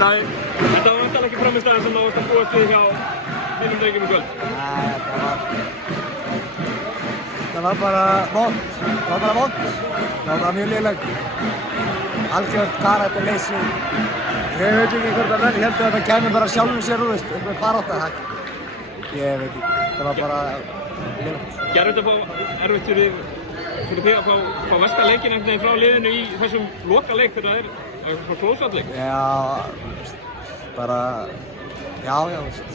Þetta var náttúrulega ekki framistæðan sem þú varst að búast við hjá þínum drengjum í kvöld. Nei, þetta var bara vont. Það var bara mjög lélegt. Algjört karakterleysi. Ég veit ekki hvort að menn heldur að þetta kæmi bara sjálfum sér úr, einhver barátta. Ég veit ekki, það var bara lélegt. Gerðu þetta erfitt fyrir þig að fá versta leikinn einhvern veginn frá liðinu í þessum lokaleik þegar það er frá close-out-leik? Já, bara, veist.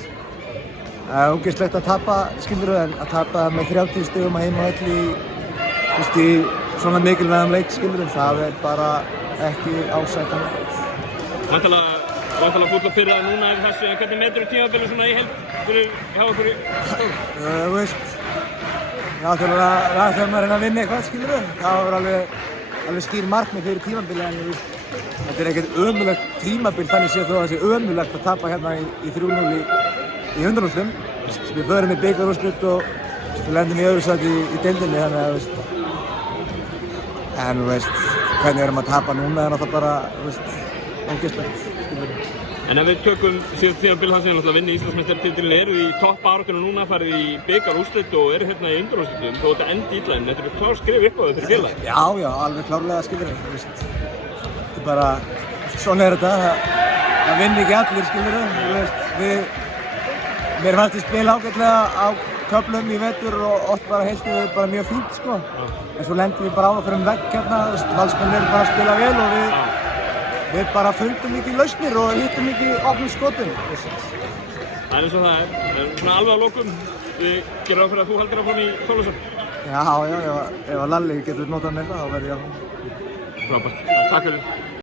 Það er ógeðslegt að tapa, skilurðu, en að tapa með 30 stigum að heimavelli í svona mikilvægum leik, skilurðu, það er bara ekki ásættanlegt. Væntanlega fúll að pirra núna yfir þessu, en hvernig metur þú tímabilið svona í heild hjá okkur í stóð? Þú veist, það ætlum maður að vinna eitthvað, skilurðu. Það var alveg skýr markmið fyrir tímabilið, en þetta er ekkert ömurlegt tímabil, þannig séð þó að það sé ömurlegt að tapa hérna í 3-0 í undanúrslitum. Við förum í bikarúrslit og við lendum í öðru sæti í deildinni, þannig að, en þú veist, hvernig erum að tapa núna er náttúrulega bara, ógeðslegt. En ef við tökum síðan tímabil hans sem vinna Íslandsmeistaratitilinn, eru í toppbaráttunni núna, farið í bikarúrslit og eru hérna í undanúrslitum, þó þetta endi illa, en þetta er klár skrif upp á þau fyrir félagið. Já, alveg klárlega skilurðu, þetta er bara, svona er þetta, það vinna ekki allir, skilurðu, mér fannst ég spila ágætlega á köflum í vetur og oft bara heiltum við bara mjög fínt, sko, en svo lendum við bara á okkur vegg hérna, valsmenn eru bara að spila vel og við bara fundum mikið lausnir og hittum mikið opnum skotum. Það er eins og það er. Svona alveg á lokum, við gerum ráð fyrir að þú heldur áfram í Þorlákshöfn. Já, ef að Lalli getur notað með það, þá verður ég áfram. Frábært. Takk fyrir.